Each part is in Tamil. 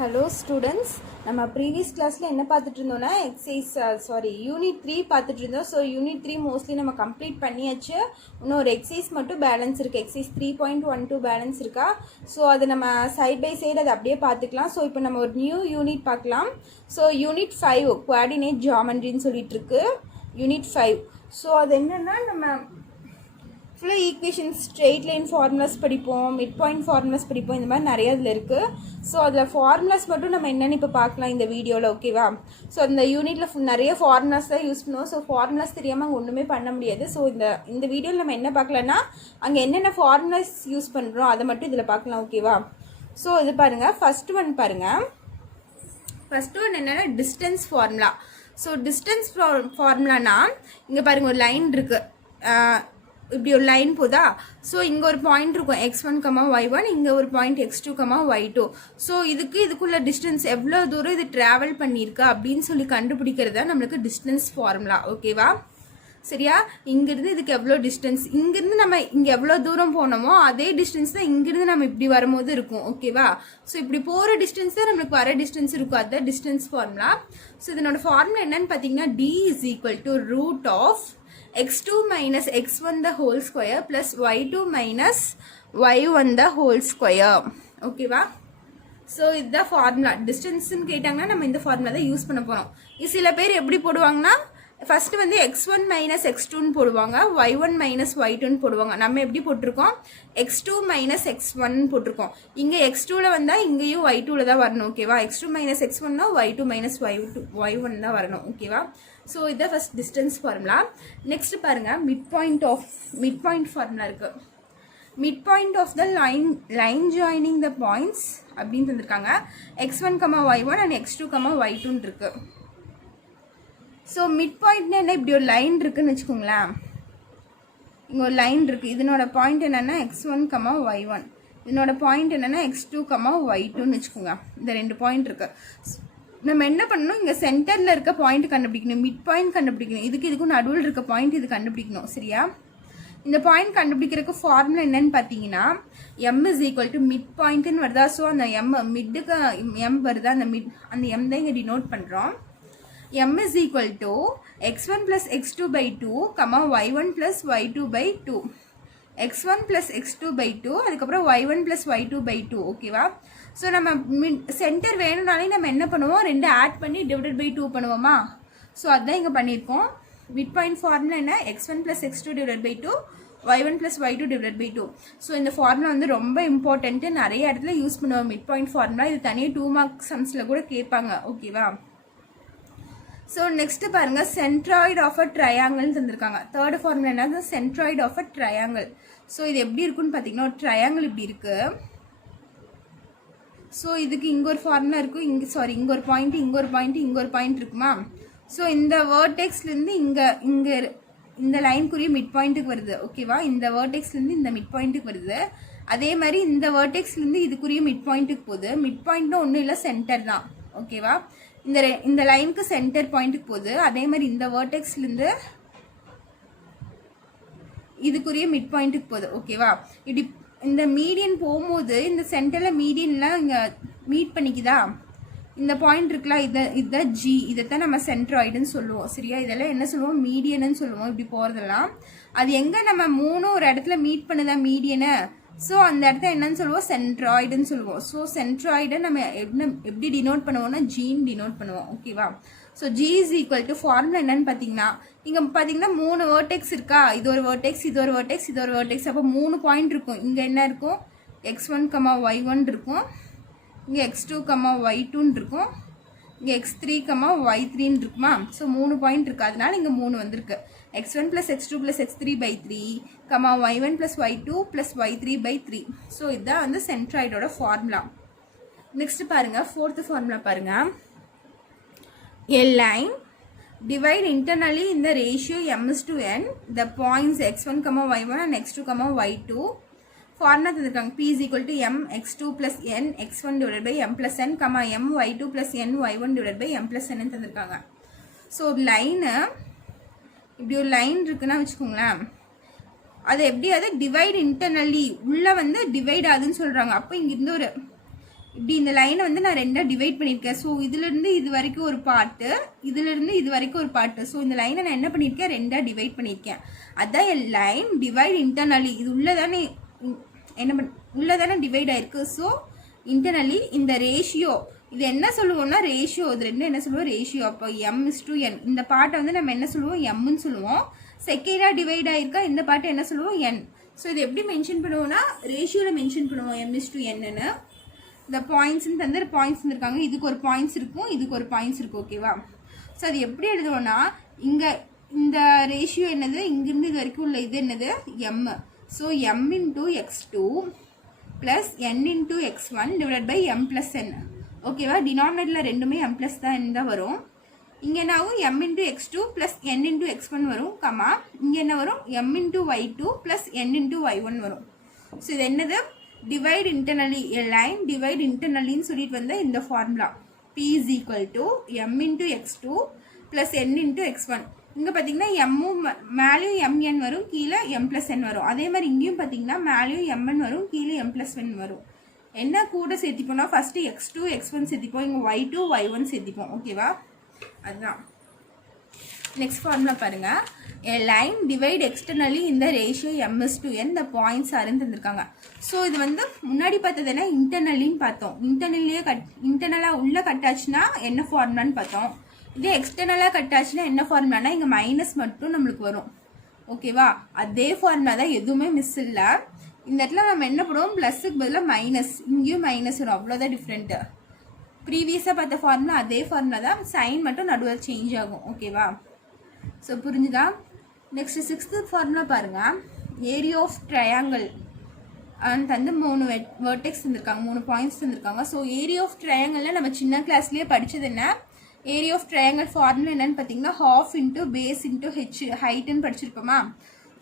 ஹலோ ஸ்டூடெண்ட்ஸ், நம்ம ப்ரீவியஸ் கிளாஸில் என்ன பார்த்துட்டு இருந்தோம்னா யூனிட் 3 பார்த்துட்டு இருந்தோம். ஸோ யூனிட் 3 மோஸ்ட்லி நம்ம கம்ப்ளீட் பண்ணியாச்சு. இன்னும் ஒரு எக்ஸசைஸ் மட்டும் பேலன்ஸ் இருக்குது. எக்ஸசைஸ் 3.12 பேலன்ஸ் இருக்கா. ஸோ அது நம்ம சைட் பை சைடு அதை அப்படியே பார்த்துக்கலாம். ஸோ இப்போ நம்ம ஒரு நியூ யூனிட் பார்க்கலாம். ஸோ யூனிட் 5 குவாடினேட் ஜாமெண்ட்ரின்னு சொல்லிட்டு இருக்கு யூனிட் 5. ஸோ அது என்னென்னா நம்ம ஃபுல்லாக ஈக்குவேஷன்ஸ், ஸ்ட்ரெயிட் லைன் ஃபார்முலாஸ் படிப்போம், மிட் பாயிண்ட் ஃபார்முலாஸ் படிப்போம். இந்த மாதிரி நிறைய இதில் இருக்குது. ஸோ அதில் ஃபார்முலாஸ் மட்டும் நம்ம என்னென்னு இப்போ பார்க்கலாம் இந்த வீடியோவில். ஓகேவா? ஸோ அந்த யூனிட்டில் நிறைய ஃபார்முலாஸ் தான் யூஸ் பண்ணுவோம். ஸோ ஃபார்முலாஸ் தெரியாமல் அங்கே ஒன்றுமே பண்ண முடியாது. ஸோ இந்த வீடியோவில் நம்ம என்ன பார்க்கலன்னா அங்கே என்னென்ன ஃபார்முலாஸ் யூஸ் பண்ணுறோம் அதை மட்டும் இதில் பார்க்கலாம். ஓகேவா? ஸோ இது பாருங்கள், ஃபஸ்ட்டு ஒன் பாருங்கள். ஃபஸ்ட்டு ஒன் என்னென்னா டிஸ்டன்ஸ் ஃபார்முலா. ஸோ டிஸ்டன்ஸ் ஃபார்முலானா இங்கே பாருங்கள், ஒரு லைன் இருக்குது, இப்படி ஒரு லைன் போதா. ஸோ இங்கே ஒரு பாயிண்ட் இருக்கும் x1, y1, இங்கே ஒரு பாயிண்ட் x2, y2. ஸோ இதுக்குள்ள டிஸ்டன்ஸ் எவ்வளோ தூரம் இது ட்ராவல் பண்ணியிருக்கா அப்படின்னு சொல்லி கண்டுபிடிக்கிறது தான் நம்மளுக்கு டிஸ்டன்ஸ் ஃபார்முலா. ஓகேவா? சரியா? இங்கேருந்து இதுக்கு எவ்வளோ டிஸ்டன்ஸ், இங்கேருந்து நம்ம இங்கே எவ்வளோ தூரம் போனோமோ அதே டிஸ்டன்ஸ் தான் இங்கேருந்து நம்ம இப்படி வரும்போது இருக்கும். ஓகேவா? ஸோ இப்படி போகிற டிஸ்டன்ஸ் தான் நம்மளுக்கு வர டிஸ்டன்ஸ் இருக்கும். அதுதான் டிஸ்டன்ஸ் ஃபார்முலா. ஸோ இதனோட ஃபார்முலா என்னன்னு பார்த்தீங்கன்னா d = root of x2 minus x1 the whole square plus y2 minus y1 the whole square. ஓகேவா? ஸோ இதுதான் ஃபார்முலா. டிஸ்டன்ஸ்ன்னு கேட்டாங்கன்னா நம்ம இந்த ஃபார்முலா தான் யூஸ் பண்ண போகிறோம். இது சில பேர் எப்படி போடுவாங்கன்னா ஃபஸ்ட்டு வந்து x1 மைனஸ் x2ன்னு போடுவாங்க, y1 மைனஸ் y2ன்னு போடுவாங்க. நம்ம எப்படி போட்டிருக்கோம், x2 மைனஸ் x1 போட்டிருக்கோம். இங்கே x2வில் வந்தால் இங்கேயும் y2வில் தான் வரணும். ஓகேவா? x2 minus x1னா y2 minus y1 தான் வரணும். ஓகேவா? ஸோ இதான் ஃபஸ்ட் டிஸ்டன்ஸ் ஃபார்முலா. நெக்ஸ்ட் பாருங்கள், மிட் பாயிண்ட் ஃபார்முலா இருக்குது. Mid point of the line joining the points அப்படின்னு தந்திருக்காங்க. x1, y1 அண்ட் x2, y2ன்னு இருக்கு. ஸோ மிட் பாயிண்ட்னா என்ன, இப்படி ஒரு லைன் இருக்குன்னு வச்சுக்கோங்களேன். இங்கே ஒரு லைன் இருக்குது. இதனோட பாயிண்ட் என்னென்னா x1, y1. இதனோட பாயிண்ட் என்னென்னா x2, y2ன்னு வச்சுக்கோங்க. இந்த ரெண்டு பாயிண்ட் இருக்குது. நம்ம என்ன பண்ணணும், இங்கே சென்டரில் இருக்க பாயிண்ட் கண்டுபிடிக்கணும், மிட் பாயிண்ட் கண்டுபிடிக்கணும். இதுக்கும் நடுவில் இருக்க பாயிண்ட் இது கண்டுபிடிக்கணும். சரியா? இந்த பாயிண்ட் கண்டுபிடிக்கிறதுக்கு ஃபார்முலா என்னன்னு பார்த்தீங்கன்னா m = மிட் பாயிண்ட்னு வருதா. ஸோ அந்த m மிட்டுக்கு m வருதா, அந்த m தான் இங்கே டினோட் பண்ணுறோம். m = x1 plus x2 by 2, y1 plus y2 by 2. x1 plus x2 by 2, அதுக்கப்புறம் y1 plus y2 by 2. ஓகேவா? ஸோ நம்ம சென்டர் வேணும்னாலே நம்ம என்ன பண்ணுவோம், ரெண்டு ஆட் பண்ணி டிவைடட் பை 2 பண்ணுவோமா. ஸோ அதுதான் இங்கே பண்ணியிருக்கோம். மிட் பாயிண்ட் ஃபார்முலா என்ன, x1 plus x2 divided by 2, y1 plus y2 divided by 2. So இந்த ஃபார்முலா வந்து ரொம்ப இம்பார்ட்டன்ட்டு, நிறைய இடத்துல யூஸ் பண்ணுவோம் மிட் பாயிண்ட் ஃபார்முலா. இது தனியாக 2 மார்க் சம்ஸில் கூட கேட்பாங்க. ஓகேவா? ஸோ நெக்ஸ்ட் பாருங்க, சென்ட்ராய்டு ஆஃப் அ ட்ரையாங்கிள்னு தந்திருக்காங்க. தேர்ட் ஃபார்முலா என்னது, centroid of a triangle. So இது எப்படி இருக்குன்னு பார்த்தீங்கன்னா, ஒரு ட்ரையாங்கிள் இப்படி இருக்கு. ஸோ இதுக்கு இங்கே ஒரு ஃபார்முலா இருக்கும், இங்கே ஒரு பாயிண்ட், இங்கே ஒரு பாயிண்ட், இங்கே ஒரு பாயிண்ட் இருக்குமா. ஸோ இந்த வேர்டெக்ஸ்லேருந்து இங்கே இந்த லைனுக்குரிய மிட் பாயிண்ட்டுக்கு வருது. ஓகேவா? இந்த வேர்டெக்ஸ்லேருந்து இந்த மிட் பாயிண்ட்டுக்கு வருது. அதே மாதிரி இந்த வேர்டெக்ஸ்லேருந்து இதுக்குரிய மிட் பாயிண்ட்டுக்கு போகுது. மிட் பாயிண்ட்னா ஒன்றும் இல்லை, சென்டர் தான். ஓகேவா? இந்த லைனுக்கு சென்டர் பாயிண்ட்டுக்கு போகுது. அதே மாதிரி இந்த வேர்டெக்ஸ்லேருந்து இதுக்குரிய மிட் பாயிண்ட்டுக்கு போகுது. ஓகேவா? இப்படி இந்த மீடியன் போகும்போது இந்த சென்டரில் மீடியன்லாம் இங்கே மீட் பண்ணிக்குதா. இந்த பாயிண்ட் இருக்குல்ல, இதுதான் ஜி. இதைத்தான் நம்ம சென்ட்ராய்டுன்னு சொல்லுவோம். சரியா? இதெல்லாம் என்ன சொல்லுவோம், மீடியன்னு சொல்லுவோம். இப்படி போகிறதெல்லாம் அது எங்கே நம்ம ஒரு இடத்துல மீட் பண்ணுதா மீடியனை. ஸோ அந்த இடத்த என்னன்னு சொல்லுவோம், சென்ட்ராய்டுன்னு சொல்லுவோம். ஸோ சென்ட்ராய்டை நம்ம எப்படி டினோட் பண்ணுவோம்னா ஜின்னு டினோட் பண்ணுவோம். ஓகேவா? ஸோ ஜி = ஃபார்முலா என்னன்னு பார்த்தீங்கன்னா, இங்கே பார்த்தீங்கன்னா 3 வேர்டெக்ஸ் இருக்கா. இது ஒரு வேர்டெக்ஸ், இது ஒரு வேர்டெக்ஸ், இது ஒரு வேர்டெக்ஸ். அப்போ 3 பாயிண்ட் இருக்கும். இங்கே என்ன இருக்கும், x1, y1 இருக்கும். இங்கே x2, y2ன்னு இருக்கும். இங்கே x3, y3ன்னு இருக்குமா. ஸோ 3 பாயிண்ட் இருக்குது. அதனால இங்கே 3 வந்திருக்கு. x1 plus x2 plus x3 by 3, y1 plus y2 plus y3 by 3. So இதுதான் வந்து சென்ட்ராய்டோட ஃபார்முலா. நெக்ஸ்ட் பாருங்கள், ஃபோர்த்து ஃபார்முலா பாருங்கள். A line divide internally in the ratio m:n the points x1, y1 and x2, y2. Formula தந்திருக்காங்க. p = m x2 plus n x1 divided by m plus n, m y2 plus n y1 divided by m plus n தந்திருக்காங்க. ஸோ ஒரு லைனு இப்படி ஒரு லைன் இருக்குன்னா வச்சுக்கோங்களேன், அது எப்படி, அது டிவைட் இன்டர்னலி உள்ளே வந்து டிவைட் ஆகுதுன்னு சொல்கிறாங்க. அப்போ இங்கேருந்து ஒரு இப்படி இந்த லைனை வந்து நான் ரெண்டாக டிவைட் பண்ணியிருக்கேன். ஸோ இதுலேருந்து இது வரைக்கும் ஒரு பார்ட்டு, இதுலேருந்து இது வரைக்கும் ஒரு பார்ட்டு. ஸோ இந்த லைனை நான் என்ன பண்ணியிருக்கேன், ரெண்டாக டிவைட் பண்ணியிருக்கேன். அதான் என் லைன் டிவைட் இன்டர்னலி. இது உள்ளதானே உள்ளதானே டிவைட் ஆயிருக்கு. ஸோ இன்டர்னலி இந்த ரேஷியோ இது என்ன சொல்லுவோம்னா ரேஷியோ, இது ரெண்டும் என்ன சொல்லுவோம், ரேஷியோ. அப்போ m/n இந்த பார்ட்டை வந்து நம்ம என்ன சொல்லுவோம், mன்னு சொல்லுவோம். செகண்டாக டிவைட் ஆயிருக்கா இந்த பார்ட்டை என்ன சொல்லுவோம், n. ஸோ இது எப்படி மென்ஷன் பண்ணுவோம்னா ரேஷியோவில் மென்ஷன் பண்ணுவோம் m/nன்னு. இந்த பாயிண்ட்ஸ்ன்னு தந்து பாயிண்ட்ஸ் இருக்காங்க, இதுக்கு ஒரு பாயிண்ட்ஸ் இருக்கும், இதுக்கு ஒரு பாயிண்ட்ஸ் இருக்கும். ஓகேவா? ஸோ அது எப்படி எழுதுவோம்னா இங்கே இந்த ரேஷியோ என்னது, இங்கிருந்து இது வரைக்கும் உள்ள இது என்னது, m. So m × x2 + n × x1 / m + n. ஓகேவா? டினாமினேட்டரில் ரெண்டுமே m + தான் வரும். இங்கே என்ன ஆகும், m × x2 + n × x1 வரும், கமா இங்கே என்ன வரும், m × y2 + n × y1 வரும். ஸோ இது என்னது, டிவைட் இன்டர்னலி. லைன் டிவைட் இன்டர்னலின்னு சொல்லிட்டு வந்த இந்த formula p = m × x2 + n × x1. இங்கே பார்த்தீங்கன்னா எம்மும் மேலேயும் mn வரும், கீழே m + n வரும். அதே மாதிரி இங்கேயும் பார்த்தீங்கன்னா மேலேயும் mn வரும், கீழே m + n வரும். என்ன கூட சேர்த்திப்போம்னா ஃபஸ்ட்டு x2 x1 சேர்த்திப்போம், இங்கே y2 y1 சேர்த்திப்போம். ஓகேவா? அதுதான் நெக்ஸ்ட் ஃபார்முலா பாருங்கள். a line divide externally in the ratio m/n the points are தந்திருக்காங்க. ஸோ இது வந்து முன்னாடி பார்த்தது என்ன, இன்டர்னலின்னு பார்த்தோம். இன்டர்னலாக உள்ள கட்டாச்சுன்னா என்ன ஃபார்முலான்னு பார்த்தோம். இதே எக்ஸ்டர்னலாக கட்டாச்சுன்னா என்ன ஃபார்முலானா இங்கே மைனஸ் மட்டும் நம்மளுக்கு வரும். ஓகேவா? அதே ஃபார்முலா தான், எதுவுமே மிஸ் இல்லை. இந்த இடத்துல நம்ம என்ன பண்ணுவோம், ப்ளஸுக்கு பதிலாக மைனஸ், இங்கேயும் மைனஸ் வரும், அவ்வளோதான் டிஃப்ரெண்ட்டு. ப்ரீவியஸாக பார்த்த ஃபார்முலா அதே ஃபார்முலா தான், சைன் மட்டும் நடுவில் சேஞ்ச் ஆகும். ஓகேவா? ஸோ புரிஞ்சுதா? நெக்ஸ்ட் 6th ஃபார்முலா பாருங்கள். ஏரியா ஆஃப் ட்ரையாங்கிள் தந்து 3 வெர்டெக்ஸ் தந்திருக்காங்க, 3 பாயிண்ட்ஸ் தந்திருக்காங்க. ஸோ ஏரியா ஆஃப் ட்ரையாங்கிளில் நம்ம சின்ன கிளாஸ்லேயே படித்தது என்ன, ஏரியா ஆஃப் ட்ரையாங்கிள் ஃபார்முலா என்னன்னு பார்த்தீங்கன்னா ½ × பேஸ் × h ஹைட்டுன்னு படிச்சிருப்போமா.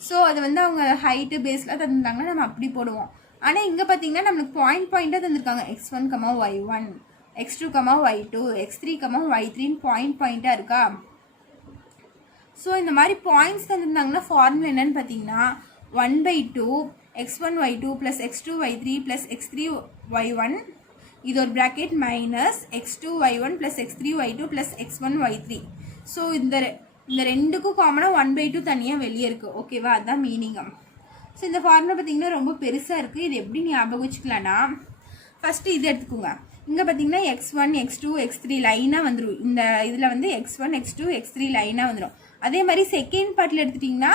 ஸோ அது வந்து அவங்க ஹைட்டு பேஸ்லாம் தந்திருந்தாங்கன்னா நம்ம அப்படி போடுவோம். ஆனால் இங்கே பார்த்தீங்கன்னா நம்மளுக்கு பாயிண்ட்டாக தந்திருக்காங்க, x1, y1, x2, y2, x3, y3ன்னு பாயிண்ட்டாக இருக்கா. ஸோ இந்த மாதிரி பாயிண்ட்ஸ் தந்திருந்தாங்கன்னா ஃபார்முலா என்னன்னு பார்த்தீங்கன்னா 1/2 x1 y2 + x2 y3 + x3 y1, இது ஒரு bracket minus x2 y1 + x3 y2 + x1 y3. So இந்த ரெண்டுக்கும் காமனாக 1/2 தனியாக வெளியே இருக்குது. ஓகேவா? அதுதான் மீனிங்கம். ஸோ இந்த ஃபார்முலா பார்த்தீங்கன்னா ரொம்ப பெருசாக இருக்குது. இது எப்படி ஞாபகம் வச்சுக்கலான்னா ஃபஸ்ட்டு இது எடுத்துக்கோங்க. இங்கே பார்த்தீங்கன்னா x1 x2 x3 லைனாக வந்துடும். இந்த இதில் வந்து x1 x2 x3 லைனாக வந்துடும். அதே மாதிரி செகண்ட் பார்ட்டில் எடுத்துட்டிங்கன்னா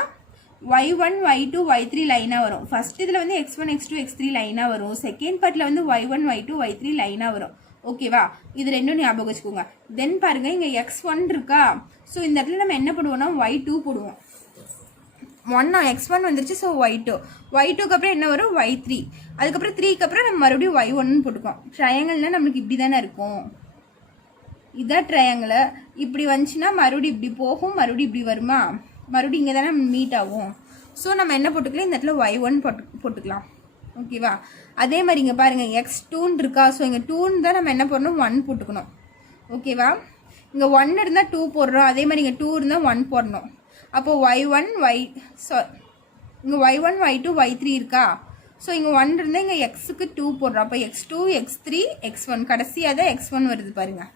y1 y2 y3 லைனாக வரும். ஃபஸ்ட் இதில் வந்து x1 x2 x3 லைனாக வரும். செகண்ட் பார்ட்டில் வந்து y1 y2 y3 லைனாக வரும். ஓகேவா? இது ரெண்டும் ஞாபகம் வச்சுக்கோங்க. தென் பாருங்கள், இங்கே x1 இருக்கா. ஸோ இந்த இடத்துல நம்ம என்ன பண்ணுவோம்னா y2 போடுவோம். x1 வந்துருச்சு. ஸோ y2க்கு அப்புறம் என்ன வரும், y3. அதுக்கப்புறம் 3க்கு அப்புறம் நம்ம மறுபடியும் y1ன்னு போட்டுக்கோம். ட்ரையாங்கிள்னால் நம்மளுக்கு இப்படி தானே இருக்கும். இதான் ட்ரையாங்கிள். இப்படி வந்துச்சுன்னா மறுபடியும் இப்படி போகும், மறுபடியும் இப்படி வருமா, மறுபடியும் இங்கே தானே மீட் ஆகும். ஸோ நம்ம என்ன போட்டுக்கலாம், இந்த இடத்துல y1 போட்டுக்கலாம். ஓகேவா? அதே மாதிரி இங்கே பாருங்கள் x2ன்னு இருக்கா. ஸோ இங்கே 2ன்னு தான் நம்ம என்ன பண்ணணும், 1 போட்டுக்கணும். ஓகேவா? இங்கே 1 இருந்தால் 2 போடுறோம். அதே மாதிரி இங்கே 2 இருந்தால் 1 போடணும். அப்போது இங்கே y1 y2 y3 இருக்கா. ஸோ இங்கே 1 இருந்தால் இங்கே எக்ஸுக்கு 2 போடுறோம். அப்போ x2 x3 x1 கடைசியாக தான் x1 வருது பாருங்கள்.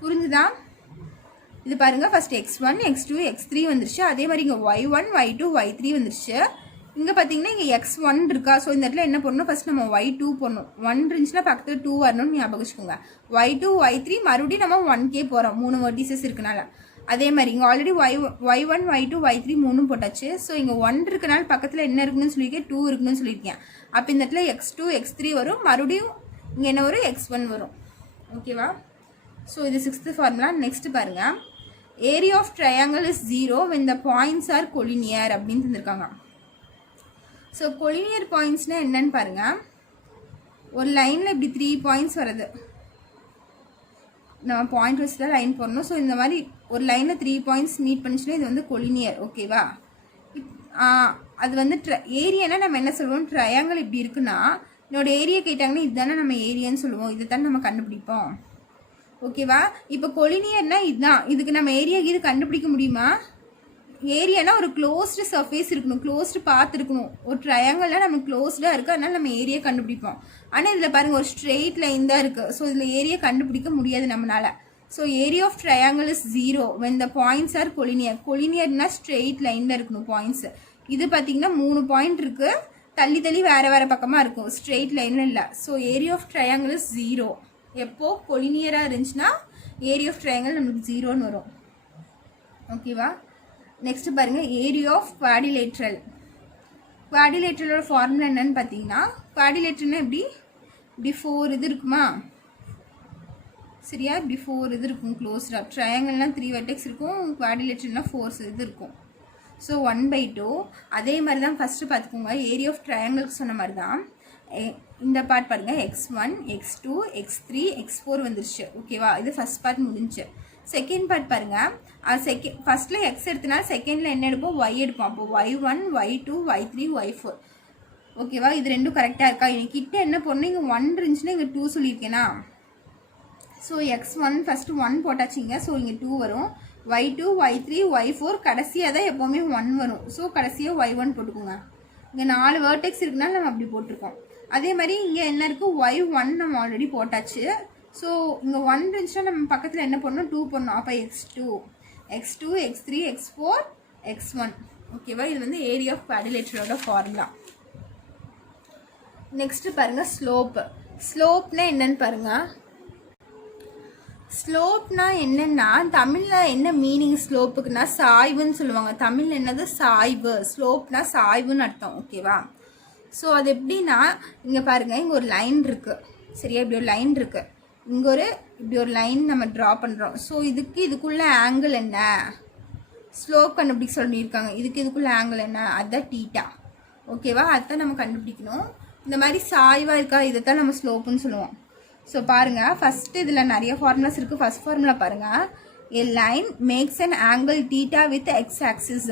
புரிஞ்சுதா? இது பாருங்கள், ஃபஸ்ட் x1 x2 x3 வந்துருச்சு. அதே மாதிரி இங்கே y1 y2 y3 வந்துருச்சு. இங்கே பார்த்தீங்கன்னா இங்கே x1 இருக்கா. ஸோ இந்த இடத்துல என்ன பண்ணணும், ஃபஸ்ட் நம்ம y2 போடணும். 1 இருந்துச்சுன்னா பக்கத்தில் 2 வரணும்னு ஞாபகம் வச்சுக்கோங்க. y2 y3 மறுபடியும் நம்ம 1K போகிறோம், 3 வெர்டிசஸ் இருக்கனால. அதே மாதிரி இங்கே ஆல்ரெடி y1 y2 y3 3 போட்டாச்சு. ஸோ இங்கே 1 இருக்கனால பக்கத்தில் என்ன இருக்குன்னு சொல்லியிருக்கேன், 2 இருக்குன்னு சொல்லியிருக்கேன். அப்போ இந்த இடத்துல x2 x3 வரும், மறுபடியும் இங்கே என்ன வரும், x1 வரும். ஓகேவா? ஸோ இது 6th ஃபார்முலா. நெக்ஸ்ட் பாருங்கள். Area of triangle is 0 when the points are collinear அப்படின்னு தந்திருக்காங்க. ஸோ கொலினியர் பாயிண்ட்ஸ்னால் என்னன்னு பாருங்கள். ஒரு லைனில் இப்படி 3 பாயிண்ட்ஸ் வருது. நம்ம பாயிண்ட் வச்சு தான் லைன் போடணும். ஸோ இந்த மாதிரி ஒரு லைனில் 3 பாயிண்ட்ஸ் மீட் பண்ணிச்சுன்னா இது வந்து கொலினியர். ஓகேவா? அது வந்து ஏரியானா நம்ம என்ன சொல்லுவோம், ட்ரையாங்கிள் இப்படி இருக்குன்னா என்னோட ஏரியா கேட்டாங்கன்னா இதுதானே நம்ம ஏரியான்னு சொல்லுவோம். இதை தானே நம்ம கண்டுபிடிப்போம். ஓகேவா? இப்போ கொலினியர்னா இதுதான். இதுக்கு நம்ம ஏரியா இது கண்டுபிடிக்க முடியுமா? ஏரியானா ஒரு க்ளோஸ்டு சர்ஃபேஸ் இருக்கணும், க்ளோஸ்டு பாத் இருக்கணும். ஒரு ட்ரையாங்கிளில் நம்ம க்ளோஸ்டாக இருக்குது, அதனால நம்ம ஏரியா கண்டுபிடிப்போம். ஆனால் இதில் பாருங்கள் ஒரு ஸ்ட்ரெயிட் லைன் தான் இருக்குது. ஸோ இதில் ஏரியா கண்டுபிடிக்க முடியாது நம்மளால். So area of triangle is 0 when the points are collinear. கொலினியர்னா ஸ்ட்ரெயிட் லைனில் இருக்கணும் பாயிண்ட்ஸ். இது பார்த்தீங்கன்னா 3 பாயிண்ட் இருக்குது, தள்ளி தள்ளி வேறு வேறு பக்கமாக இருக்கும், ஸ்ட்ரெயிட் லைனில் இல்லை. So area of triangle is 0. எப்போ கொலினியராக இருந்துச்சுன்னா ஏரியா ஆஃப் ட்ரையாங்கிள் நம்மளுக்கு 0ன்னு வரும். ஓகேவா? நெக்ஸ்ட் பாருங்கள் ஏரியா ஆஃப் குவாடிலேட்ரல். குவாடிலேட்ரலோட ஃபார்முலா என்னன்னு பார்த்தீங்கன்னா, குவாடிலேட்ரல்னா எப்படி பிஃபோர் இது இருக்குமா, சரியா? பிஃபோர் இது இருக்கும் க்ளோஸ்டாக. ட்ரையாங்கிள்லாம் 3 வெர்டெக்ஸ் இருக்கும், குவாடிலேட்ரல்னால் 4 இது இருக்கும். ஸோ 1/2. அதே மாதிரி தான் ஃபஸ்ட்டு பார்த்துக்கோங்க, ஏரியா ஆஃப் ட்ரையாங்கிளுக்கு சொன்ன மாதிரி தான் இந்த பார்ட் பாருங்கள், x1 x2 x3 x4 வந்துருச்சு. ஓகேவா? இது ஃபஸ்ட் பார்ட் முடிஞ்சு. செகண்ட் பார்ட் பாருங்கள், அது ஃபஸ்ட்டில் எக்ஸ் எடுத்தனால செகண்டில் என்ன எடுப்போம், ஒய் எடுப்போம். அப்போ y1 y2 y3 y4. ஓகேவா? இது ரெண்டும் கரெக்டாக இருக்கா? எனக்கு கிட்ட என்ன பண்ணணும், இங்கே 1 இருந்துச்சுன்னா இங்கே 2 சொல்லியிருக்கேனா. ஸோ x1 ஃபஸ்ட்டு 1 போட்டாச்சிங்க, ஸோ இங்கே 2 வரும். y2 y3 y4 கடைசியாக தான் எப்போவுமே 1 வரும். ஸோ கடைசியாக y1 போட்டுக்கோங்க. இங்கே 4 வேர்டெக்ஸ் இருக்குனால நம்ம அப்படி போட்டிருக்கோம். அதே மாதிரி இங்கே என்ன இருக்குது, y1 நம்ம ஆல்ரெடி போட்டாச்சு. ஸோ இங்கே 1 இருந்துச்சுன்னா நம்ம பக்கத்தில் என்ன பண்ணணும், 2 பண்ணணும். அப்போ x2 x3 x4 x1. ஓகேவா? இது வந்து ஏரியா ஆஃப் குவாடிலேட்ரலோட ஃபார்முலா. நெக்ஸ்ட் பாருங்கள் ஸ்லோப்பு. ஸ்லோப்னா என்னன்னு பாருங்கள். ஸ்லோப்னா என்னென்னா தமிழில் என்ன மீனிங் ஸ்லோப்புக்குன்னா சாய்வுன்னு சொல்லுவாங்க. தமிழில் என்னது சாய்வு, ஸ்லோப்னா சாய்வுன்னு அர்த்தம். ஓகேவா? ஸோ அது எப்படின்னா இங்கே பாருங்கள், இங்கே ஒரு லைன் இருக்குது, சரியா? இப்படி ஒரு லைன் இருக்குது, இங்கே இப்படி ஒரு லைன் நம்ம ட்ரா பண்ணுறோம். ஸோ இதுக்குள்ளே ஆங்கிள் என்ன, ஸ்லோப் கண்டுபிடிக்க சொல்லியிருக்காங்க. இதுக்குள்ளே ஆங்கிள் என்ன, அதுதான் தீட்டா. ஓகேவா? அதுதான் நம்ம கண்டுபிடிக்கணும். இந்த மாதிரி சாய்வாக இருக்கா, இதைத்தான் நம்ம ஸ்லோப்புன்னு சொல்லுவோம். ஸோ பாருங்கள், ஃபஸ்ட்டு இதில் நிறைய ஃபார்முலாஸ் இருக்குது. ஃபஸ்ட் ஃபார்முலா பாருங்கள், a line makes an angle theta with x axis.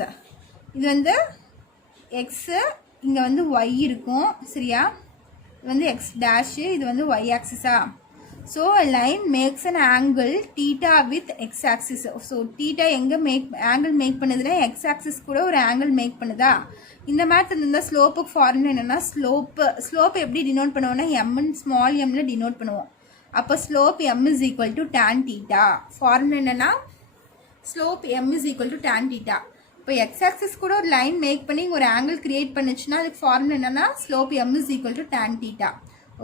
இது வந்து எக்ஸு, இங்கே வந்து ஒய் இருக்கும், சரியா? இது வந்து எக்ஸ் டேஷு, இது வந்து ஒய் ஆக்சிஸா. So line makes an angle theta with X axis. So theta எங்கே ஆங்கிள் மேக் பண்ணுதுன்னா எக்ஸ் ஆக்சிஸ் கூட ஒரு ஆங்கிள் மேக் பண்ணுதா. இந்த மாதிரி இருந்தால் ஸ்லோப்புக்கு ஃபார்முலா என்னென்னா, ஸ்லோப் எப்படி டினோட் பண்ணுவோம்னா எம்ன்னு ஸ்மால் எம்மில் டினோட் பண்ணுவோம். அப்போ slope M is equal to tan theta. Formula என்னென்னா slope M is equal to tan theta. இப்போ எக்ஸ் ஆக்சிஸ் கூட ஒரு லைன் மேக் பண்ணி ஒரு ஆங்கிள் கிரியேட் பண்ணுச்சுன்னா அதுக்கு ஃபார்முலா என்னென்னா slope M is equal to tan theta.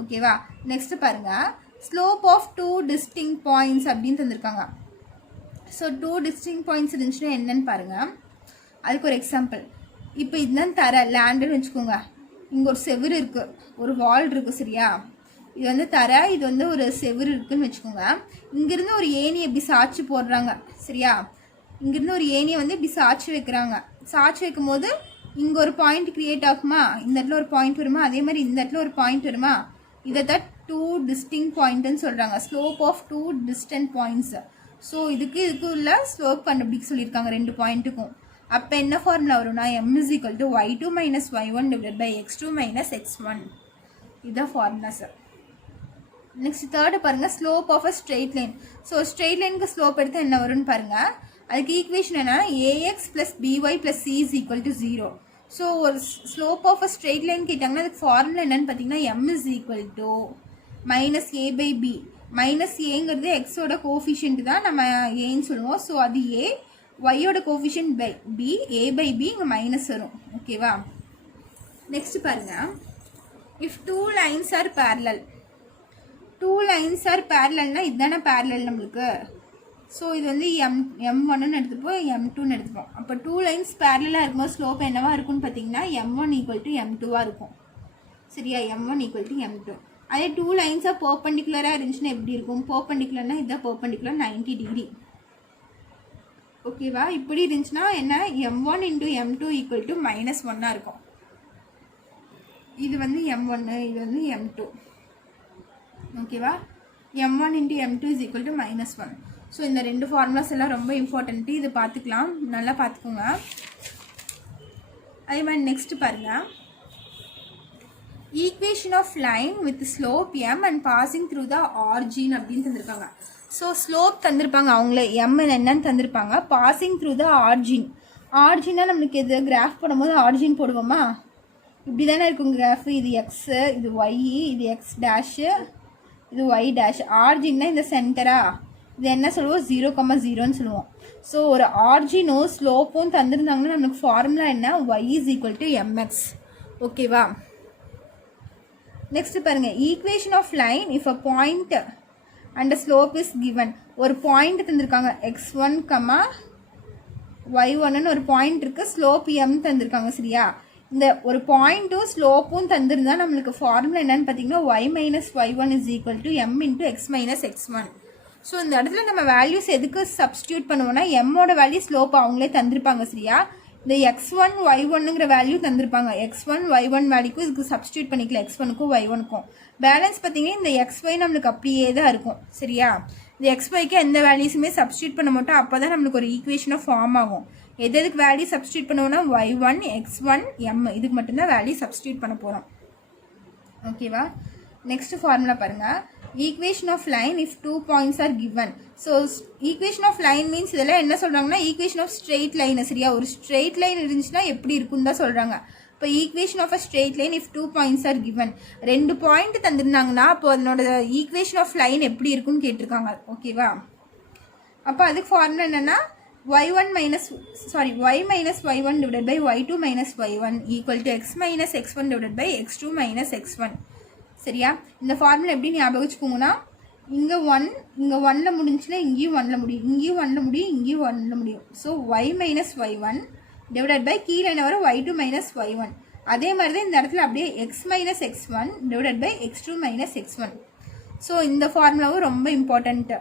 ஓகேவா? நெக்ஸ்ட் பாருங்கள், ஸ்லோப் ஆஃப் 2 டிஸ்டிங்க்ட் பாயிண்ட்ஸ் அப்படின்னு தந்திருக்காங்க. ஸோ 2 டிஸ்டிங்க்ட் பாயிண்ட்ஸ் இருந்துச்சுன்னா என்னன்னு பாருங்கள். அதுக்கு ஒரு எக்ஸாம்பிள், இப்போ இதுதான் தர லேண்டுன்னு வச்சுக்கோங்க. இங்கே ஒரு செவுரு இருக்குது, ஒரு வால் இருக்குது, சரியா? இது வந்து தர, இது வந்து ஒரு செவுரு இருக்குதுன்னு வச்சுக்கோங்க. இங்கேருந்து ஒரு ஏணி எப்படி சாட்சி போடுறாங்க, சரியா? இங்கேருந்து ஒரு ஏணியை வந்து இப்படி சாட்சி வைக்கிறாங்க. சாட்சி வைக்கும் போது இங்கே ஒரு பாயிண்ட் க்ரியேட் ஆகுமா, இந்த இடத்துல ஒரு பாயிண்ட் வருமா, அதே மாதிரி இந்த இடத்துல ஒரு பாயிண்ட் வருமா. இதை தான் 2 டிஸ்டிங்க்ட் பாயிண்ட்னு சொல்கிறாங்க. Slope of 2 distant points. So இதுக்கு உள்ள ஸ்லோப் கண்டுபிடிக்க சொல்லியிருக்காங்க 2 பாயிண்ட்டுக்கும். அப்போ என்ன ஃபார்முலா வரும்னா m is equal to y2 minus y1 divided by x2 minus x1. இதுதான் ஃபார்முலா சார். நெக்ஸ்ட் தேர்டு பாருங்கள், slope of a straight line. So straight லைனுக்கு ஸ்லோப் எடுத்து என்ன வரும்னு பாருங்கள். அதுக்கு ஈக்குவேஷன் என்னன்னா ax plus by plus c is equal to 0. So ஒரு slope of a straight line கேட்டாங்கன்னா அதுக்கு ஃபார்முலா என்னன்னு பார்த்தீங்கன்னா m is equal to minus a by b. Minus ஏங்கிறது எக்ஸோட கோஃபிஷியன்ட் தான் நம்ம ஏன்னு சொல்லுவோம். ஸோ அது ஏ, ஒய்யோட coefficient by B, A by B இங்கே மைனஸ் வரும். ஓகேவா? நெக்ஸ்ட் பாருங்க, if 2 lines are parallel. 2 lines are parallelனா இதுதானே parallel நம்மளுக்கு. ஸோ இது வந்து m1ன்னு எடுத்துப்போம், m2ன்னு எடுத்துப்போம். அப்போ 2 lines parallel இருக்கும்போது ஸ்லோப் என்னவா இருக்கும்னு பார்த்தீங்கன்னா m1 ஈக்குவல் டு m2வாக இருக்கும், சரியா? m1 equal to m2. அதே 2 lines பர்பண்டிகுலராக இருந்துச்சுன்னா எப்படி இருக்கும்? பர்பண்டிகுலர்னா இதுதான் பர்பண்டிகுலர் 90 டிகிரி. ஓகேவா? இப்படி இருந்துச்சுன்னா என்ன, m1 into m2 equal to -1 இருக்கும். இது வந்து m1, இது வந்து m2. ஓகேவா? m1 into m2 is equal to -1. So இந்த 2 ஃபார்முலாஸ் எல்லாம் ரொம்ப இம்பார்ட்டன்ட்டு, இது பார்த்துக்கலாம், நல்லா பார்த்துக்கோங்க. அதே மாதிரி நெக்ஸ்ட் பாருங்கள், equation of line with slope m and passing through the origin அப்படின்னு தந்திருக்காங்க. ஸோ ஸ்லோப் தந்திருப்பாங்க அவங்களே, m என்னன்னு தந்திருப்பாங்க, பாசிங் த்ரூ த ஆர்ஜின். ஆரிஜினா நம்மளுக்கு எது கிராஃப் போடும்போது ஆரிஜின் போடுவோமா, இப்படி தானே இருக்கும் கிராஃப். இது எக்ஸு, இது ஒய், இது எக்ஸ் டேஷு, இது ஒய் டேஷ். ஆரிஜின்னா இந்த சென்டரா, இது என்ன சொல்லுவோம் 0,0ன்னு சொல்லுவோம். ஸோ ஒரு ஆரிஜினும் ஸ்லோப்பும் தந்துருந்தாங்கன்னா நமக்கு ஃபார்முலா என்ன, y = mx. ஓகேவா. நெக்ஸ்ட் பாருங்கள், equation of line if a point and slope is given. ஒரு பாயிண்ட் தந்திருக்காங்க x1, y1ன்னு ஒரு பாயிண்ட் இருக்குது, ஸ்லோப் m தந்திருக்காங்க சரியா. இந்த ஒரு பாயிண்ட்டும் ஸ்லோப்பும் தந்திருந்தா நம்மளுக்கு ஃபார்முலா என்னன்னு பார்த்தீங்கன்னா y - y1 = m × x - x1. So இந்த இடத்துல நம்ம வேல்யூஸ் எதுக்கு சப்ஸ்டியூட் பண்ணுவோம்னா, எம்மோட வேல்யூ ஸ்லோப் அவங்களே தந்திருப்பாங்க சரியா. இந்த x1 y1ங்கிற வேல்யூ தந்திருப்பாங்க, x1 y1 வேல்யூக்கும் இதுக்கு சப்ஸ்டியூட் பண்ணிக்கலாம், x1க்கும் y1க்கும். பேலன்ஸ் பார்த்தீங்கன்னா இந்த xy நம்மளுக்கு அப்படியே தான் இருக்கும் சரியா. இந்த xyக்கு எந்த வேல்யூஸுமே சப்ஸ்டியூட் பண்ண மாட்டோம், அப்போ தான் நம்மளுக்கு ஒரு ஈக்குவேஷனாக ஃபார்ம் ஆகும். எதுக்கு வேல்யூ சப்ஸ்டியூட் பண்ணுவோம்னா y1 x1 m, இதுக்கு மட்டும்தான் வேல்யூ சப்ஸ்டியூட் பண்ண போகிறோம். ஓகேவா. நெக்ஸ்ட் ஃபார்முலா பாருங்கள், equation of line if 2 points are given. So equation of line means இதெல்லாம் என்ன சொல்கிறாங்கன்னா ஈக்குவேஷன் ஆஃப் ஸ்ட்ரெயிட் லைன் சரியா. ஒரு ஸ்ட்ரெயிட் லைன் இருந்துச்சுன்னா எப்படி இருக்குன்னு தான் சொல்கிறாங்க. இப்போ equation of a straight line if 2 points are given, 2 point தந்திருந்தாங்கன்னா அப்போ அதனோட ஈக்குவேஷன் ஆஃப் லைன் எப்படி இருக்குன்னு கேட்டிருக்காங்க. ஓகேவா. அப்போ அதுக்கு ஃபார்முலா என்னென்னா y minus y1 divided by y2 minus y1 equal to x minus x1 divided by x2 minus x1 சரியா. இந்த ஃபார்முலா எப்படி ஞாபகம் வச்சுக்கோங்கன்னா, இங்கே 1 இங்கே 1ல் முடிஞ்சுன்னா இங்கேயும் 1ல் முடியும், இங்கேயும் 1ல் முடியும், இங்கேயும் 1ல் முடியும். So y minus y1 divided by கீழே என்ன வரும் y2 minus y1. அதே மாதிரி தான் இந்த இடத்துல அப்படியே x minus x1 divided by x2 minus x1. So இந்த ஃபார்முலாவும் ரொம்ப இம்பார்ட்டண்ட்டு.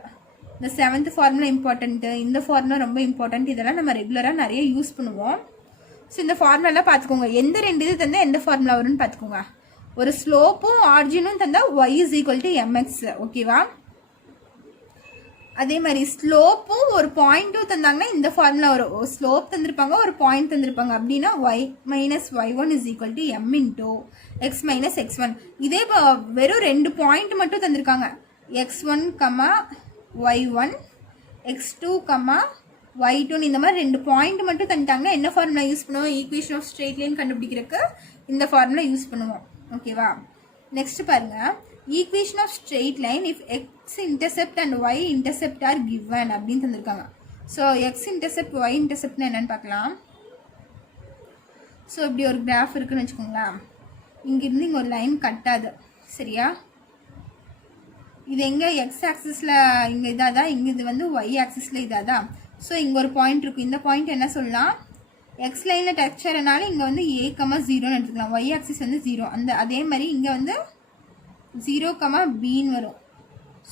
இந்த 7th ஃபார்முலா இம்பார்ட்டண்ட்டு, இந்த ஃபார்முலா ரொம்ப இம்பார்ட்டண்ட். இதெல்லாம் நம்ம ரெகுலராக நிறைய யூஸ் பண்ணுவோம். ஸோ இந்த ஃபார்முலாலாம் பார்த்துக்கோங்க, எந்த 2 இது தந்தால் எந்த ஃபார்முலா வரும்னு பார்த்துக்கோங்க. ஒரு ஸ்லோப்பும் ஆரிஜினும் தந்தால் y = mx. ஓகேவா. அதே மாதிரி ஸ்லோப்பும் ஒரு பாயிண்ட்டும் தந்தாங்கன்னா இந்த ஃபார்முலா வரும். ஒரு ஸ்லோப் தந்திருப்பாங்க, ஒரு பாயிண்ட் தந்திருப்பாங்க, அப்படின்னா y - y1 = m × x - x1. இதே வெறும் 2 பாயிண்ட் மட்டும் தந்திருக்காங்க, x1, y1, x2, y2, இந்த மாதிரி 2 பாயிண்ட் மட்டும் தந்துட்டாங்கன்னா என்ன ஃபார்முலா யூஸ் பண்ணுவோம், ஈக்குவேஷன் ஆஃப் ஸ்ட்ரெயிட் லைன் கண்டுபிடிக்கிறதுக்கு இந்த ஃபார்முலா யூஸ் பண்ணுவோம். ஓகேவா. நெக்ஸ்ட் பாருங்க, equation of straight line if X intercept and Y intercept are given அப்படின்னு தந்திருக்காங்க. ஸோ எக்ஸ் இன்டர்செப்ட் ஒய் இன்டர்செப்ட்னா என்னன்னு பார்க்கலாம். ஸோ இப்படி ஒரு கிராஃப் இருக்குன்னு வச்சுக்கோங்களேன், இங்கிருந்து இங்கே ஒரு லைன் கட்டாது சரியா. இது எங்கே எக்ஸ் ஆக்சிஸில் இங்கே இதாக தான், இங்கே இது வந்து ஒய் ஆக்சிஸில் இதாக தான். ஸோ இங்கே ஒரு பாயிண்ட் இருக்கும், இந்த பாயிண்ட் என்ன சொல்லலாம், எக்ஸ் லைனில் டெக்ஸ்சர்னால இங்கே வந்து a, 0ன்னு எடுத்துக்கலாம், ஒய் ஆக்சிஸ் வந்து 0. அதே மாதிரி இங்கே வந்து 0, bன்னு வரும்.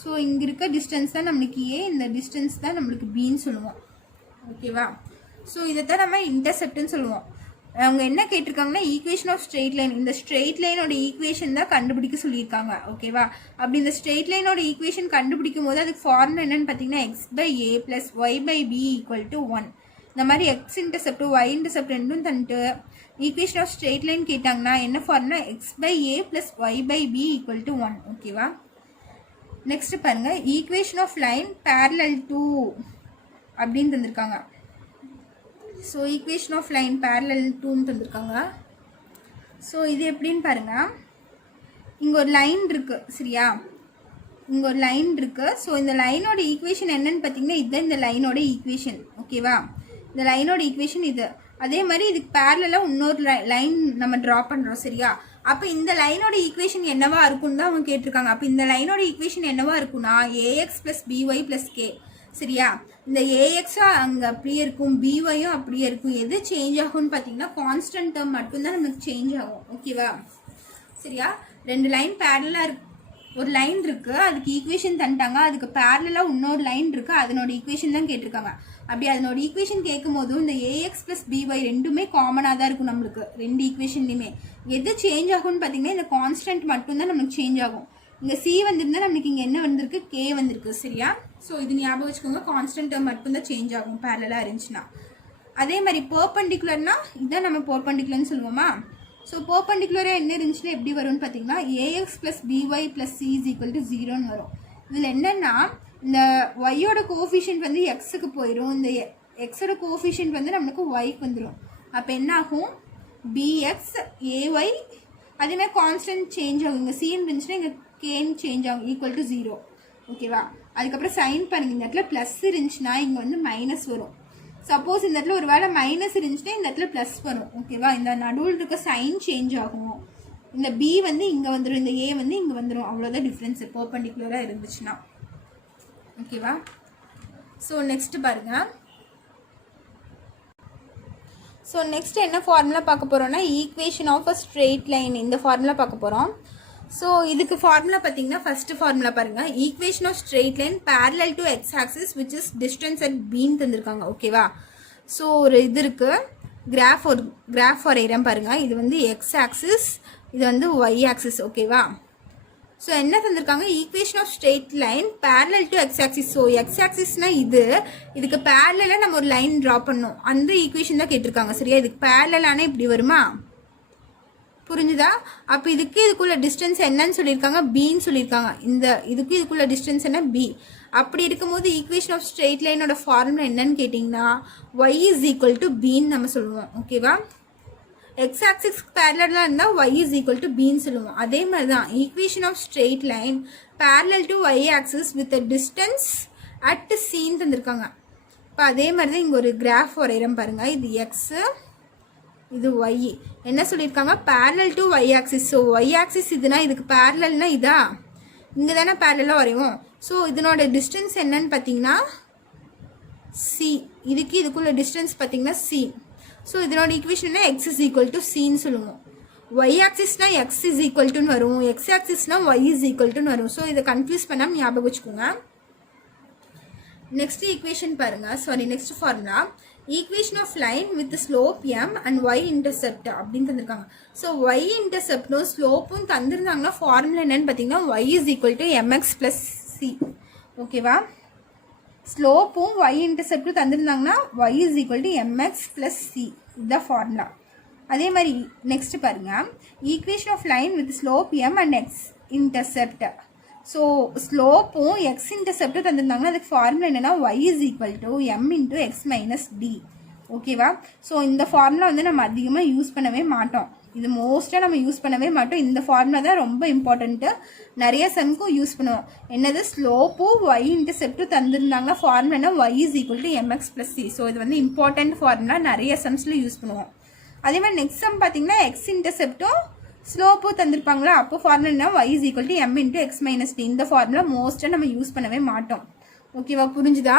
ஸோ இங்கே இருக்க டிஸ்டன்ஸ் தான் நம்மளுக்கு a, இந்த டிஸ்டன்ஸ் தான் நம்மளுக்கு bன்னு சொல்லுவோம். ஓகேவா. ஸோ இதைத்தான் நம்ம இன்டர்செப்ட்னு சொல்லுவோம். அவங்க என்ன கேட்டிருக்காங்கன்னா ஈக்குவேஷன் ஆஃப் ஸ்ட்ரெயிட் லைன், இந்த ஸ்ட்ரெயிட் லைனோட ஈக்குவேஷன் தான் கண்டுபிடிக்க சொல்லியிருக்காங்க. ஓகேவா. அப்படி இந்த ஸ்ட்ரெயிட் லைனோட ஈக்குவேஷன் கண்டுபிடிக்கும் போது அதுக்கு ஃபார்முலா என்னன்னு பார்த்தீங்கன்னா x/a + y/b = 1. இந்த மாதிரி எக்ஸ் இன்டர்செப்ட் ஒய் இன்டர்செப்ட் ரெண்டும் தந்துட்டு ஈக்குவேஷன் ஆஃப் ஸ்ட்ரெயிட் லைன் கேட்டாங்கன்னா என்ன ஃபார்முலா x/a + y/b = 1. ஓகேவா. நெக்ஸ்ட் பாருங்க, equation of line parallel to அப்படின்னு தந்திருக்காங்க. So equation of line parallel டுன்னு தந்திருக்காங்க. ஸோ இது எப்படின்னு பாருங்க, இங்கே ஒரு லைன் இருக்கு சரியா, இங்கே ஒரு லைன் இருக்கு. ஸோ இந்த லைனோட ஈக்குவேஷன் என்னன்னு பார்த்தீங்கன்னா இதுதான் இந்த லைனோட ஈக்குவேஷன். ஓகேவா. இந்த லைனோட ஈக்குவேஷன் இது. அதே மாதிரி இதுக்கு பேரலாக இன்னொரு லைன் நம்ம ட்ரா பண்ணுறோம் சரியா. அப்போ இந்த லைனோட ஈக்குவேஷன் என்னவா இருக்குன்னு தான் அவங்க கேட்டிருக்காங்க. அப்போ இந்த லைனோட ஈக்குவேஷன் என்னவா இருக்குன்னா ax + by + k சரியா. இந்த ஏஎக்ஸும் அங்கே அப்படியே இருக்கும், பிஒயும் அப்படியே இருக்கும். எது சேஞ்ச் ஆகும்னு பார்த்தீங்கன்னா கான்ஸ்டன்ட் டேர்ம் மட்டும்தான் நமக்கு சேஞ்ச் ஆகும். ஓகேவா. சரியா. 2 லைன் பேரலாக இருக்கு, ஒரு லைன் இருக்குது, அதுக்கு ஈக்குவேஷன் தந்துட்டாங்க, அதுக்கு பேரலாக இன்னொரு லைன் இருக்குது, அதனோட ஈக்குவேஷன் தான் கேட்டிருக்காங்க. அப்படி அதனோட ஈக்குவேஷன் கேட்கும் போதும் இந்த ax + by ரெண்டுமே காமனாக தான் இருக்கும் நம்மளுக்கு, 2 ஈக்குவேஷன்லையுமே. எது சேஞ்ச் ஆகும்னு பார்த்தீங்கன்னா இந்த கான்ஸ்டன்ட் மட்டும்தான் நமக்கு சேஞ்ச் ஆகும். இங்கே சி வந்திருந்தா நம்மளுக்கு இங்கே என்ன வந்திருக்கு, கே வந்திருக்கு சரியா. ஸோ இது ஞாபகம் வச்சுக்கோங்க, கான்ஸ்டன்ட் டேர்ம் மட்டும்தான் சேஞ்ச் ஆகும் பேரலாக இருந்துச்சுன்னா. அதே மாதிரி பர்பண்டிகுலர்னா இதுதான் நம்ம பர்பண்டிகுலர்னு சொல்லுவோமா. ஸோ பர்பண்டிகுலராக என்ன இருந்துச்சுன்னா எப்படி வரும்னு பார்த்தீங்கன்னா ax + by + c = 0ன்னு வரும். இதில் என்னென்னா இந்த ஒய்யோட கோஃபிஷியன்ட் வந்து எக்ஸுக்கு போயிடும், இந்த எக்ஸோட கோஎஃபிஷியன்ட் வந்து நம்மளுக்கு ஒய்க்கு வந்துடும். அப்போ என்ன ஆகும், பிஎக்ஸ் ஏஒய் அதேமாதிரி கான்ஸ்டன்ட் சேஞ்ச் ஆகும். இங்கே சின்னு இருந்துச்சுன்னா இங்கே கேன்னு சேஞ்ச் ஆகும், ஈக்குவல் டு 0. ஓகேவா? அதுக்கப்புறம் சைன் பண்ணுங்க. இந்த இடத்துல ப்ளஸ் இருந்துச்சுன்னா இங்கே வந்து மைனஸ் வரும். சப்போஸ் இந்த இடத்துல ஒரு வேளை மைனஸ் இருந்துச்சுன்னா இந்த இடத்துல ப்ளஸ் வரும். ஓகேவா? இந்த நடுவில் இருக்க சைன் சேஞ்ச் ஆகும். இந்த பி வந்து இங்கே வந்துடும், இந்த ஏ வந்து இங்கே வந்துடும். அவ்வளோதான் டிஃப்ரென்ஸ் பெர்பெண்டிகுலராக இருந்துச்சுன்னா. ஓகேவா? ஸோ நெக்ஸ்ட் பாருங்கள். ஸோ நெக்ஸ்ட் என்ன ஃபார்முலா பார்க்க போகிறோம்னா equation of a straight line. இந்த ஃபார்முலா பார்க்க போகிறோம். ஸோ இதுக்கு ஃபார்முலா பார்த்தீங்கன்னா ஃபஸ்ட்டு ஃபார்முலா பாருங்கள். Equation of straight line parallel to X axis which is distance at பீன்னு தந்திருக்காங்க. ஓகேவா? ஸோ ஒரு இது இருக்குது, கிராஃப் வரைகிறேன் பாருங்கள். இது வந்து எக்ஸ் ஆக்சிஸ், இது வந்து ஒய் ஆக்சிஸ். ஓகேவா? ஸோ என்ன தந்திருக்காங்க, equation of straight line parallel to X axis. So X ஆக்சிஸ்னால் இதுக்கு பேரலாக நம்ம ஒரு லைன் ட்ரா பண்ணோம், அந்த ஈக்குவேஷன் தான் கேட்டிருக்காங்க. சரியா? இதுக்கு பேரலான இப்படி வருமா? புரிஞ்சுதா? அப்போ இதுக்குள்ள டிஸ்டன்ஸ் என்னன்னு சொல்லியிருக்காங்க, பின்னு சொல்லியிருக்காங்க. இதுக்குள்ள டிஸ்டன்ஸ் என்ன, பி. அப்படி இருக்கும்போது ஈக்குவேஷன் ஆஃப் ஸ்ட்ரெயிட் லைனோட ஃபார்முலா என்னன்னு கேட்டிங்கன்னா ஒய் இஸ் ஈக்குவல் டு பின்னு நம்ம சொல்லுவோம். ஓகேவா? எக்ஸ் ஆக்சிஸ்க்கு பேரலாக இருந்தால் ஒய் இஸ் ஈக்குவல் டு பின்னு சொல்லுவோம். அதே மாதிரி தான் equation of straight line parallel to Y axis with distance at சின்னு தந்திருக்காங்க. இப்போ அதே மாதிரி தான் இங்கே ஒரு கிராஃப் வரைகிறோம் பாருங்கள். இது எக்ஸு, இது ஒய். என்ன சொல்லியிருக்காங்க, parallel to Y axis. So Y axis இதுனா இதுக்கு பேரலல்னா இதா, இங்கே தானே பேரலாக வரைவோம். ஸோ இதனோட டிஸ்டன்ஸ் என்னன்னு பார்த்தீங்கன்னா சி. இதுக்குள்ள டிஸ்டன்ஸ் பார்த்தீங்கன்னா சி. ஸோ இதனோட equation X is equal to சின்னு சொல்லுவோம். ஒய் ஆக்சிஸ்னா எக்ஸ் இஸ் ஈக்குவல் டுன்னு வரும், எக்ஸ் ஆக்சிஸ்னா ஒய் இஸ் ஈக்குவல் டுன்னு வரும். ஸோ இதை கன்ஃபியூஸ் பண்ணாமல் ஞாபகம் வச்சுக்கோங்க. நெக்ஸ்ட் ஈக்குவேஷன் பாருங்கள், next formula equation of line with slope M and Y intercept அப்படின்னு தந்திருக்காங்க. ஸோ ஒய் இன்டர்செப்டும் ஸ்லோப்பும் தந்திருந்தாங்கன்னா ஃபார்முலா என்னன்னு பார்த்தீங்கன்னா Y is equal to M X plus C. ஓகேவா? ஸ்லோப்பும் ஒய் இன்டர்செப்டும் தந்திருந்தாங்கன்னா Y is equal to M X plus C. இதுதான் ஃபார்முலா. அதே மாதிரி நெக்ஸ்ட் பாருங்கள், equation of line with slope M and X intercept. So ஸ்லோப்பும் எக்ஸ் இன்டர்செப்டும் தந்திருந்தாங்கன்னா அதுக்கு ஃபார்முலா என்னென்னா Y is equal to M into X minus D. ஓகேவா? ஸோ இந்த ஃபார்முலா வந்து நம்ம அதிகமாக யூஸ் பண்ணவே மாட்டோம். இது மோஸ்ட்டாக நம்ம யூஸ் பண்ணவே மாட்டோம். இந்த ஃபார்முலா தான் ரொம்ப இம்பார்ட்டண்ட்டு, நிறைய சம்க்கும் யூஸ் பண்ணுவோம். என்னது, ஸ்லோப்பும் ஒய் இன்டர்செப்டும் தந்திருந்தாங்கன்னா ஃபார்முலா என்ன, Y is equal to M X plus C. So இது வந்து இம்பார்ட்டன்ட் ஃபார்முலா, நிறைய சம்ஸில் யூஸ் பண்ணுவோம். அதே மாதிரி நெக்ஸ்ட் சம் பார்த்தீங்கன்னா எக்ஸ் இன்டர்செப்டும் ஸ்லோப்பும் தந்திருப்பாங்களா, அப்போ ஃபார்முலா என்ன, Y is equal to M into X minus D. இந்த ஃபார்முலா மோஸ்ட்டாக நம்ம யூஸ் பண்ணவே மாட்டோம். ஓகேவா? புரிஞ்சுதா?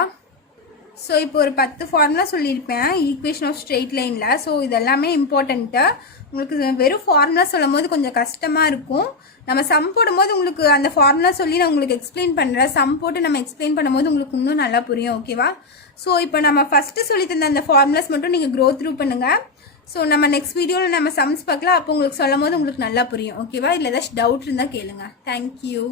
ஸோ இப்போ ஒரு 10 ஃபார்முலா சொல்லியிருப்பேன் ஈக்குவேஷன் ஆஃப் ஸ்ட்ரெயிட் லைனில். ஸோ இதெல்லாமே இம்பார்ட்டண்ட்டு. உங்களுக்கு வெறும் ஃபார்முலா சொல்லும் போது கொஞ்சம் கஷ்டமாக இருக்கும். நம்ம சம் போடும்போது உங்களுக்கு அந்த ஃபார்முலா சொல்லி நான் உங்களுக்கு எக்ஸ்பிளைன் பண்ணுறேன். சம் போட்டு நம்ம எக்ஸ்பிளைன் பண்ணும்போது உங்களுக்கு இன்னும் நல்லா புரியும். ஓகேவா? ஸோ இப்போ நம்ம ஃபஸ்ட்டு சொல்லி தந்த அந்த ஃபார்முலாஸ் மட்டும் நீங்கள் க்ரோ த்ரூ பண்ணுங்கள். ஸோ நம்ம நெக்ஸ்ட் வீடியோவில் நம்ம சம்ஸ் பார்க்கலாம். அப்போ உங்களுக்கு சொல்லும் போது உங்களுக்கு நல்லா புரியும். ஓகேவா? இல்லை ஏதாச்சும் டவுட் இருந்தால் கேளுங்க. தேங்க்யூ.